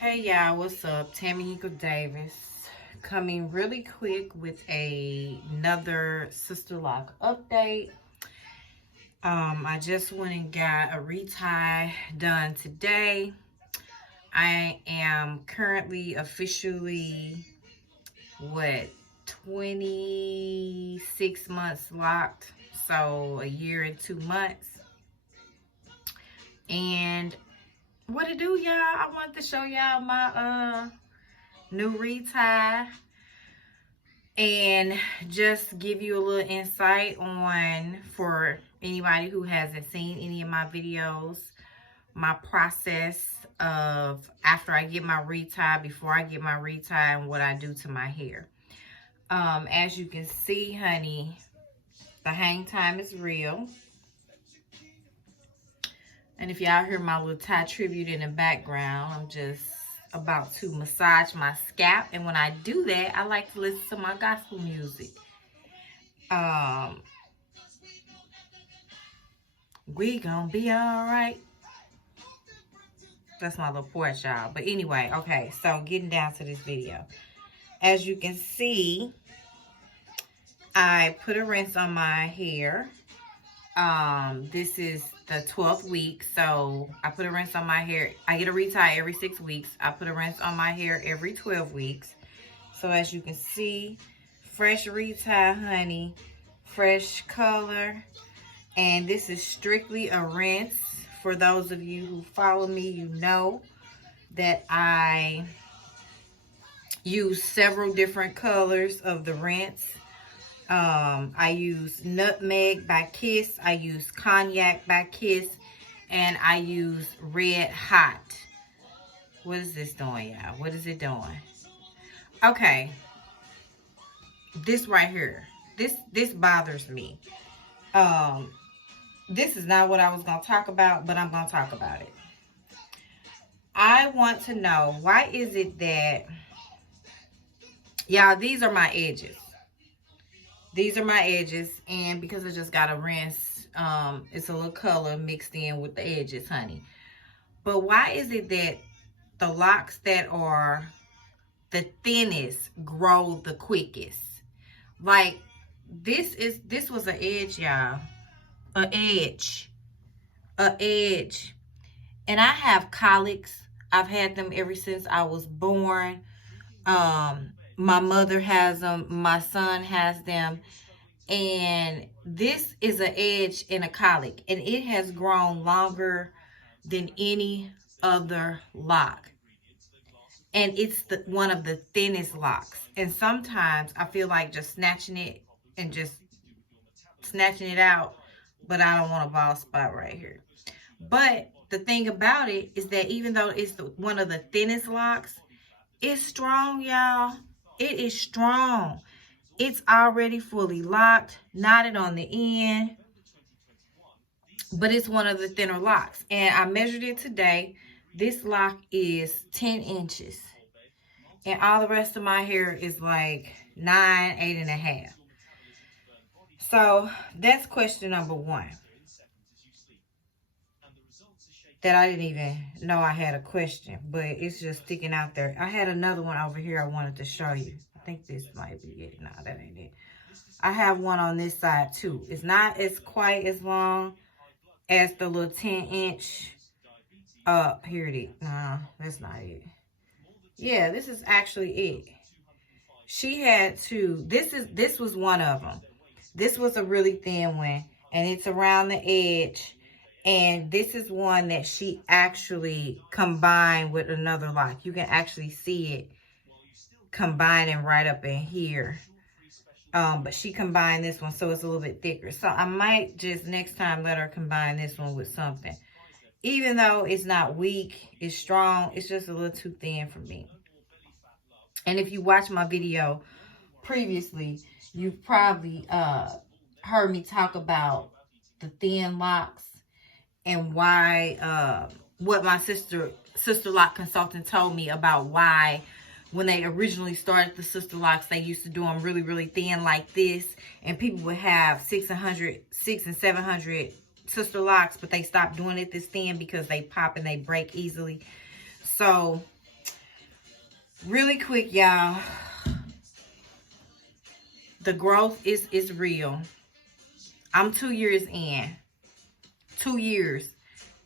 Hey y'all, what's up? Tammy Hinkle-Davis coming really quick with another Sisterlock update. I just went and got a retie done today. I am currently officially 26 months locked, so a year and 2 months. And what to do, y'all? I wanted to show y'all my new retie and just give you a little insight on, for anybody who hasn't seen any of my videos, my process of after I get my retie, before I get my retie, and what I do to my hair. As you can see, honey, the hang time is real. And if y'all hear my little tie tribute in the background, I'm just about to massage my scalp. And when I do that, I like to listen to my gospel music. We gonna be all right. That's my little porch, y'all. But anyway, okay, so getting down to this video. As you can see, I put a rinse on my hair. This is the 12th week, so I put a rinse on my hair. I get a retie every 6 weeks. I put a rinse on my hair every 12 weeks. So as you can see, fresh retie, honey, fresh color. And this is strictly a rinse. For those of you who follow me, you know that I use several different colors of the rinse. I use Nutmeg by Kiss, I use Cognac by Kiss, and I use Red Hot. What is this doing, y'all? What is it doing? Okay. This right here. This bothers me. This is not what I was going to talk about, but I'm going to talk about it. I want to know, why is it that, y'all, these are my edges. These are my edges, and because I just got a rinse, it's a little color mixed in with the edges, honey. But why is it that the locks that are the thinnest grow the quickest? Like, this was an edge, y'all. An edge. And I have colics. I've had them ever since I was born. My mother has them. My son has them. And this is an edge in a colic. And it has grown longer than any other lock. And it's one of the thinnest locks. And sometimes I feel like just snatching it and just snatching it out. But I don't want a bald spot right here. But the thing about it is that even though it's one of the thinnest locks, it's strong, y'all. It is strong. It's already fully locked, knotted on the end. But it's one of the thinner locks. And I measured it today. This lock is 10 inches. And all the rest of my hair is like 9, 8.5. So that's question number 1. That I didn't even know I had a question, but it's just sticking out there. I had another one over here I wanted to show you. I think this might be it. No, that ain't it. I have one on this side too. It's not as quite as long as the little 10-inch. Here it is. No, that's not it. Yeah, this is actually it. She had two. This was one of them. This was a really thin one, and it's around the edge. And this is one that she actually combined with another lock. You can actually see it combining right up in here. But she combined this one, so it's a little bit thicker. So I might just next time let her combine this one with something. Even though it's not weak, it's strong, it's just a little too thin for me. And if you watch my video previously, you've probably heard me talk about the thin locks. And why, what my Sisterlock consultant told me about why, when they originally started the Sisterlocks, they used to do them really, really thin like this. And people would have 600 and 700 Sisterlocks, but they stopped doing it this thin because they pop and they break easily. So Really quick, y'all. The growth is real. I'm 2 years in. 2 years.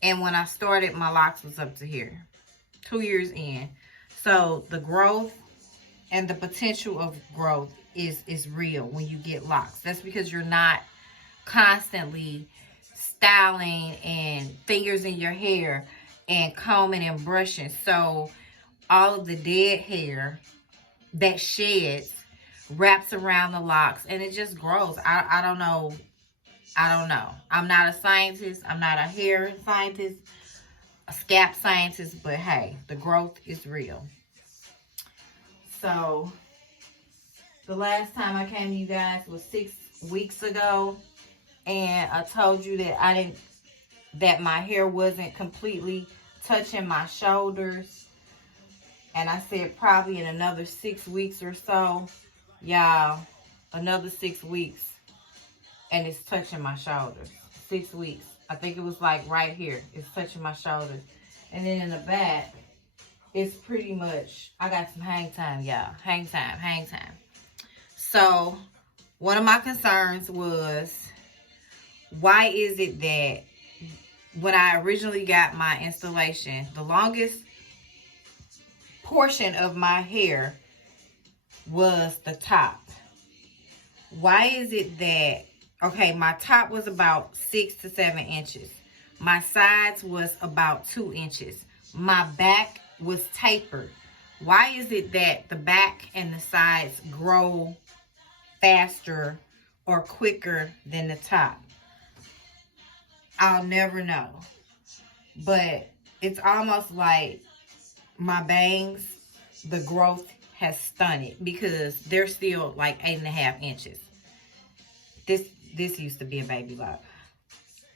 And when I started, my locks was up to here. 2 years in. So the growth and the potential of growth is real when you get locks. That's because you're not constantly styling and fingers in your hair and combing and brushing. So all of the dead hair that sheds wraps around the locks and it just grows. I don't know. I don't know. I'm not a scientist. I'm not a hair scientist, a scalp scientist, but hey, the growth is real. So the last time I came to you guys was 6 weeks ago, and I told you that that my hair wasn't completely touching my shoulders. And I said probably in another 6 weeks or so, y'all, another 6 weeks, and it's touching my shoulders. 6 weeks. I think it was like right here. It's touching my shoulders. And then in the back, it's pretty much, I got some hang time, y'all. Hang time, hang time. So, one of my concerns was, why is it that when I originally got my installation, the longest portion of my hair was the top? Why is it that, okay, my top was about 6 to 7 inches. My sides was about 2 inches. My back was tapered. Why is it that the back and the sides grow faster or quicker than the top? I'll never know. But it's almost like my bangs, the growth has stunted because they're still like 8.5 inches. This used to be a baby lock.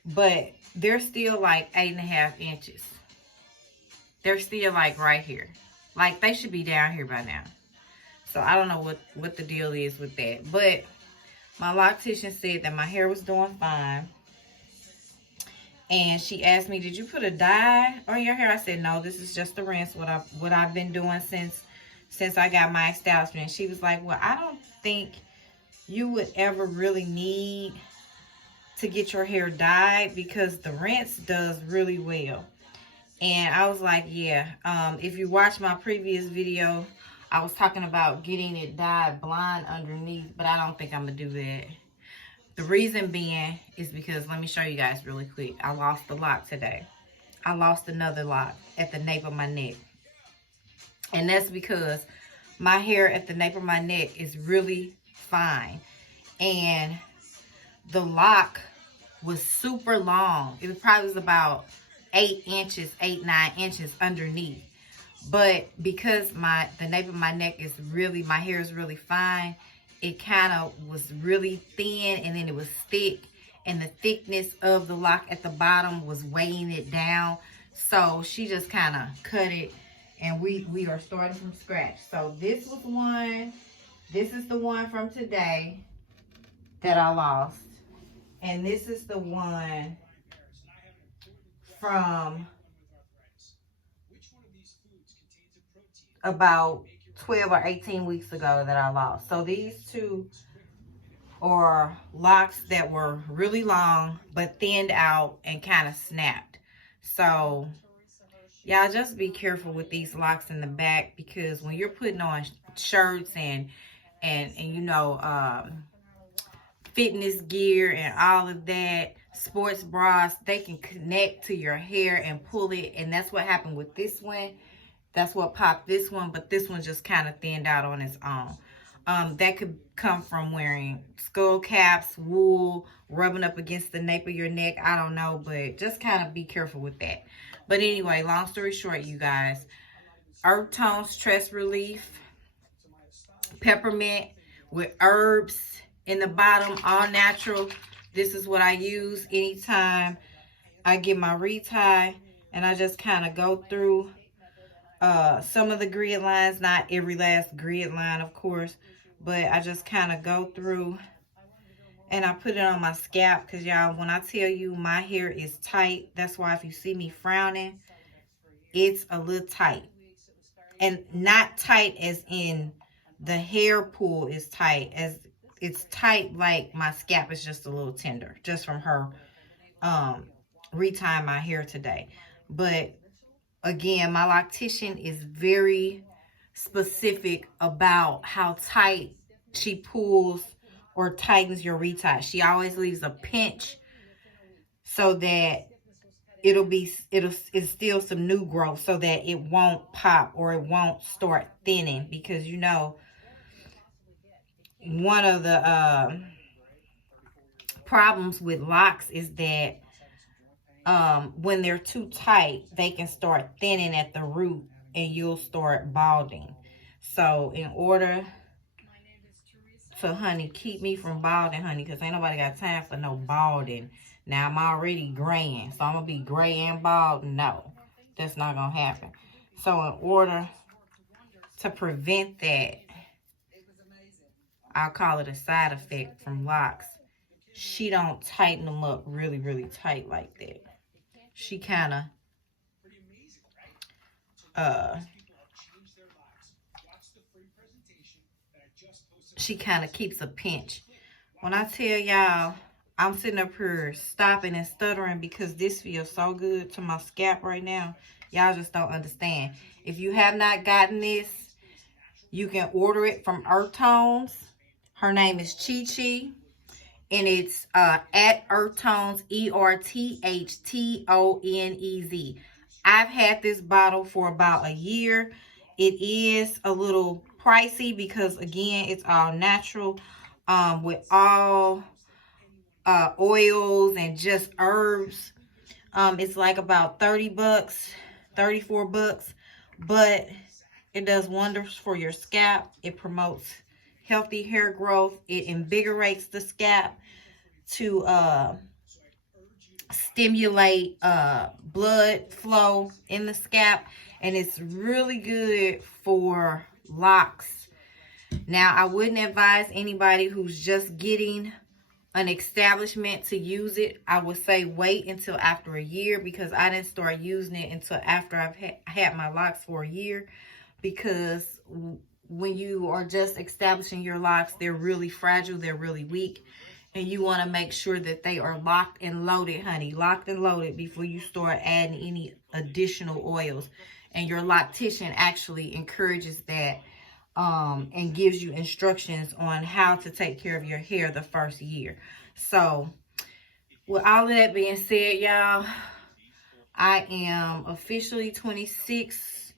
But they're still like 8.5 inches. They're still like right here. Like they should be down here by now. So I don't know what the deal is with that. But my loctician said that my hair was doing fine. And she asked me, did you put a dye on your hair? I said, no, this is just a rinse. What I've been doing since I got my establishment. She was like, well, I don't think you would ever really need to get your hair dyed because the rinse does really well. And I was like, yeah, if you watch my previous video, I was talking about getting it dyed blonde underneath, but I don't think I'm going to do that. The reason being is because, let me show you guys really quick. I lost a lock today. I lost another lock at the nape of my neck. And that's because my hair at the nape of my neck is really fine. And the lock was super long. It probably was about 8 inches, 9 inches underneath. But because the nape of my neck is really, my hair is really fine, it kind of was really thin and then it was thick. And the thickness of the lock at the bottom was weighing it down. So she just kind of cut it. And we are starting from scratch. So this was one. This is the one from today that I lost. And this is the one from about 12 or 18 weeks ago that I lost. So these two are locks that were really long but thinned out and kind of snapped. So y'all just be careful with these locks in the back, because when you're putting on shirts and you know, fitness gear and all of that, sports bras, they can connect to your hair and pull it. And that's what happened with this one. That's what popped this one, but this one just kind of thinned out on its own. That could come from wearing skull caps, wool, rubbing up against the nape of your neck. I don't know, but just kind of be careful with that. But anyway, long story short, you guys, Earth Tone Stress Relief, peppermint with herbs in the bottom, all natural. This is what I use anytime I get my retie, and I just kind of go through some of the grid lines, not every last grid line, of course, but I just kind of go through and I put it on my scalp, because y'all, when I tell you my hair is tight, that's why if you see me frowning, it's a little tight. And not tight as in the hair pull is tight, as it's tight like my scalp is just a little tender, just from her retying my hair today. But again, my loctician is very specific about how tight she pulls or tightens your retie. She always leaves a pinch so that it's still some new growth, so that it won't pop or it won't start thinning. Because you know, one of the problems with locks is that when they're too tight, they can start thinning at the root and you'll start balding. So in order to, honey, keep me from balding, honey, because ain't nobody got time for no balding. Now, I'm already graying, so I'm going to be gray and bald. No, that's not going to happen. So in order to prevent that, I'll call it a side effect from locks, she don't tighten them up really, really tight like that. She kind of keeps a pinch. When I tell y'all, I'm sitting up here stopping and stuttering because this feels so good to my scalp right now. Y'all just don't understand. If you have not gotten this, you can order it from Earth Tones. Her name is Chi Chi. And it's at Earth Tones, ERTHTONEZ. I've had this bottle for about a year. It is a little pricey because, again, it's all natural with all oils and just herbs. It's like about 30 bucks, 34 bucks. But it does wonders for your scalp. It promotes healthy hair growth. It invigorates the scalp to stimulate blood flow in the scalp, and it's really good for locks. Now, I wouldn't advise anybody who's just getting an establishment to use it. I would say wait until after a year, because I didn't start using it until after I've had my locks for a year. Because when you are just establishing your locks, they're really fragile, they're really weak, and you want to make sure that they are locked and loaded, honey. Locked and loaded before you start adding any additional oils. And your loctician actually encourages that and gives you instructions on how to take care of your hair the first year. So, with all of that being said, y'all, I am officially 26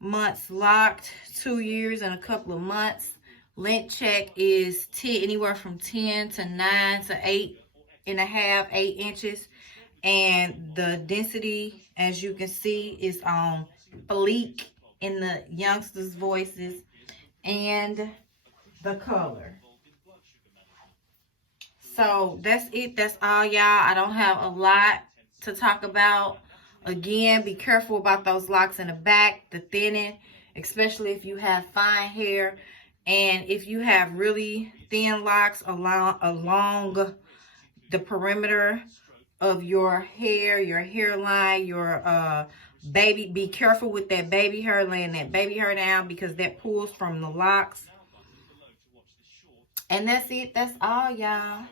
months locked, 2 years and a couple of months. Length check is anywhere from 10 to 9 to 8.5, 8 inches. And the density, as you can see, is on bleak in the youngsters' voices. And the color. So that's it. That's all, y'all. I don't have a lot to talk about. Again, be careful about those locks in the back, the thinning, especially if you have fine hair. And if you have really thin locks along the perimeter of your hair, your hairline, your baby, be careful with that baby hair, laying that baby hair down, because that pulls from the locks. And that's it. That's all, y'all.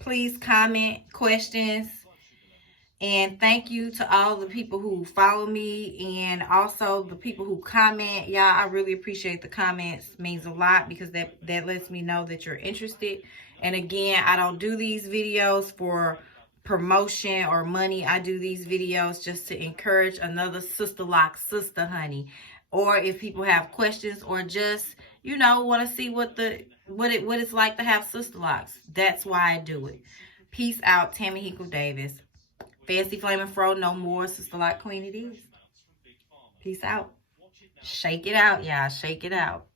Please comment questions. And thank you to all the people who follow me, and also the people who comment. Y'all, I really appreciate the comments. It means a lot, because that lets me know that you're interested. And again, I don't do these videos for promotion or money. I do these videos just to encourage another Sisterlock sister, honey. Or if people have questions, or just, you know, want to see what it's like to have Sisterlocks. That's why I do it. Peace out. Tammy Hinkle-Davis. Fancy Flaming Fro no more. Sisterlock Queen it is. Peace out. Shake it out, y'all. Shake it out.